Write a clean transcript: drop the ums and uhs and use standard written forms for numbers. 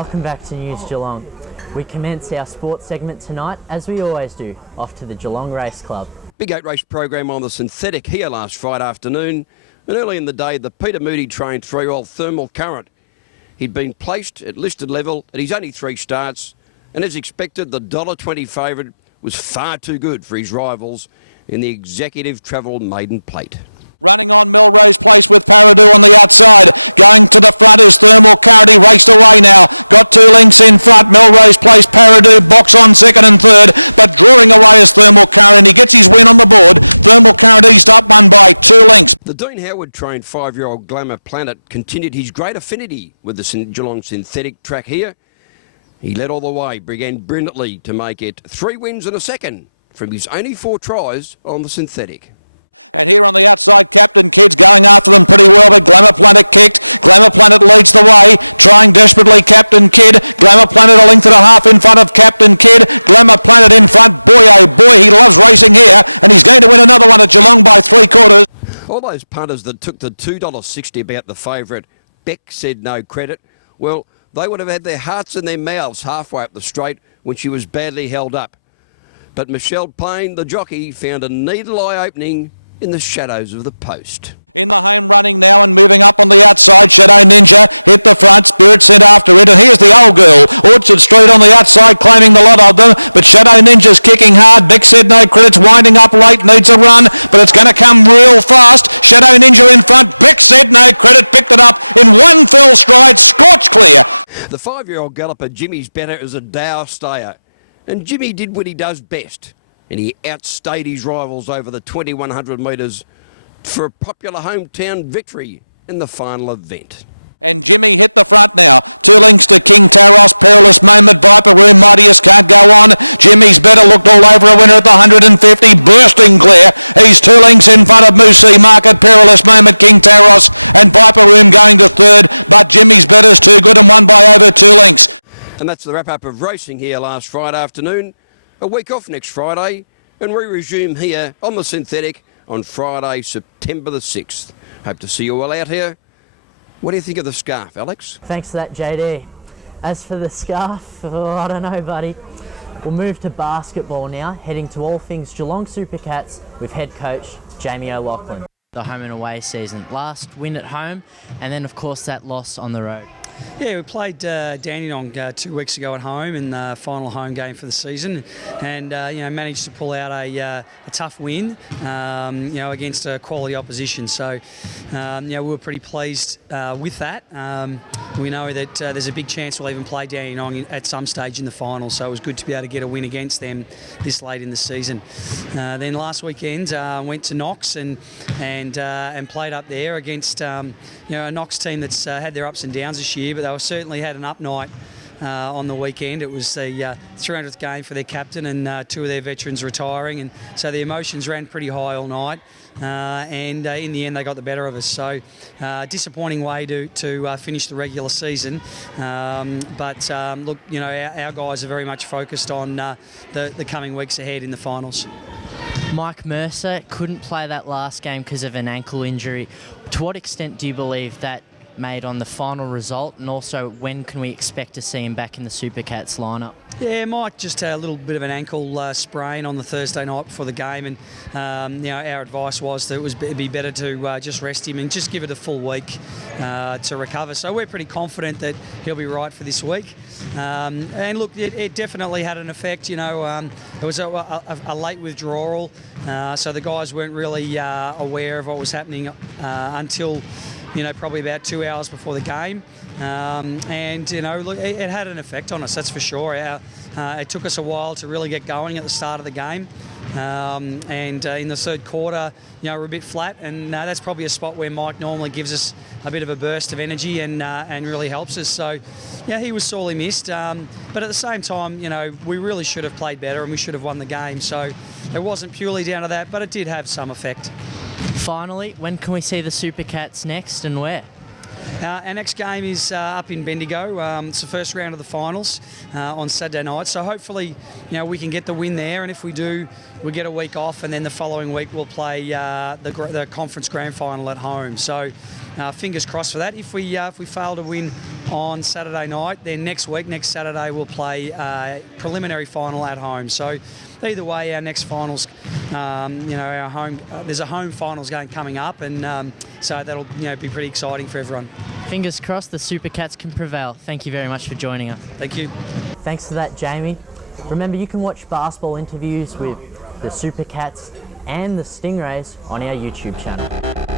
welcome back to News Geelong. We commence our sports segment tonight, as we always do, off to the Geelong Race Club. Big 8 race program on the synthetic here last Friday afternoon, and early in the day the Peter Moody trained 3-year-old Thermal Current. He'd been placed at listed level at his only 3 starts, and as expected the $1.20 favourite was far too good for his rivals in the Executive Travel Maiden Plate. Running on Melrose Place with Paradoo on the outside. Going to the front is Thermal Current. He raced away now. Got 2 lengths in front. Melrose Place, Paradoo, box on second and third. But drawing away is Thermal Current. He gets his win on the board. Thermal Current eased up one by 2 lengths. The Dean Howard trained 5-year-old Glamour Planet continued his great affinity with the Geelong synthetic track here. He led all the way, began brilliantly to make it 3 wins and a second from his only 4 tries on the synthetic. And here on the outside, Captain Kidd's going after them pretty well, but Glamour Planet kicked. Glamour Planet leads the way, trying desperately Captain Kidd. Glamour Planet a length and a half in front of Captain Kidd. Glamour Planet in front. Boy, oh boy, he loves racing here, and he's going to win another one at Geelong by 3/4. All those punters that took the $2.60 about the favourite, Beck said no credit, well, they would have had their hearts in their mouths halfway up the straight when she was badly held up. But Michelle Payne, the jockey, found a needle-eye opening in the shadows of the post. In the home running now and moving up on the outside, Shadow Ninja hit the front, Spirit sent after it, and here's the old girl, Orchard Street on the outside claiming the lot of them, but Shadow Ninja's kicking hard. Beck said no credits, winding up late, needs a run, but it's going to come real fast. Shadow Ninja in front, Beck said no credit, picked it up in one fell stride, scorched clear. The 5-year-old galloper Jimmy's better as a Dow stayer, and Jimmy did what he does best, and he outstayed his rivals over the 2100 metres for a popular hometown victory in the final event. And Jimmy hit the front now. 2 lengths to King Taros, Perilous Moment, Viper Room, Mightiest can't go on. Jimmy's better, looked all over a winner at the 150, bursting clear. He's 2 lengths in front of Moosey Market, Perilous Moment, King Taros, and Viper Room going to third, but Jimmy's better's too good and won by over 2 lengths. And that's the wrap-up of racing here last Friday afternoon. A week off next Friday, and we resume here on the synthetic on Friday, September the 6th. Hope to see you all out here. What do you think of the scarf, Alex? Thanks for that, JD. As for the scarf, I don't know, buddy. We'll move to basketball now, heading to all things Geelong Supercats with head coach Jamie O'Loughlin. The home and away season. Last win at home, and then of course that loss on the road. Yeah, we played Dandenong 2 weeks ago at home in the final home game for the season, and managed to pull out a tough win, against a quality opposition. So, we were pretty pleased with that. We know that there's a big chance we'll even play Dandenong at some stage in the final, so it was good to be able to get a win against them this late in the season. Then last weekend went to Knox and played up there against a Knox team that's had their ups and downs this year, but they certainly had an up night on the weekend. It was the 300th game for their captain and 2 of their veterans retiring, and so the emotions ran pretty high all night. In the end they got the better of us, so disappointing way to finish the regular season, but look, our guys are very much focused on the coming weeks ahead in the finals. Mike Mercer couldn't play that last game because of an ankle injury. To what extent do you believe that made on the final result, and also when can we expect to see him back in the Supercats lineup? Yeah, Mike just had a little bit of an ankle sprain on the Thursday night before the game, and our advice was that it'd be better to just rest him and just give it a full week to recover. So we're pretty confident that he'll be right for this week. And look, it definitely had an effect. It was a late withdrawal, so the guys weren't really aware of what was happening until probably about 2 hours before the game. Look, it had an effect on us, that's for sure. It took us a while to really get going at the start of the game. In the third quarter, we're a bit flat, and that's probably a spot where Mike normally gives us a bit of a burst of energy and really helps us. So, he was sorely missed. But at the same time, we really should have played better and we should have won the game. So it wasn't purely down to that, but it did have some effect. Finally, when can we see the Supercats next and where? Our next game is up in Bendigo. It's the first round of the finals on Saturday night. So hopefully, we can get the win there. And if we do, we get a week off, and then the following week we'll play the conference grand final at home. So fingers crossed for that. If we fail to win on Saturday night, then next Saturday, we'll play a preliminary final at home. So either way, our next finals, our home, there's a home finals game coming up, and so that'll be pretty exciting for everyone. Fingers crossed the Super Cats can prevail. Thank you very much for joining us. Thank you. Thanks for that, Jamie. Remember, you can watch basketball interviews with the Super Cats and the Stingrays on our YouTube channel.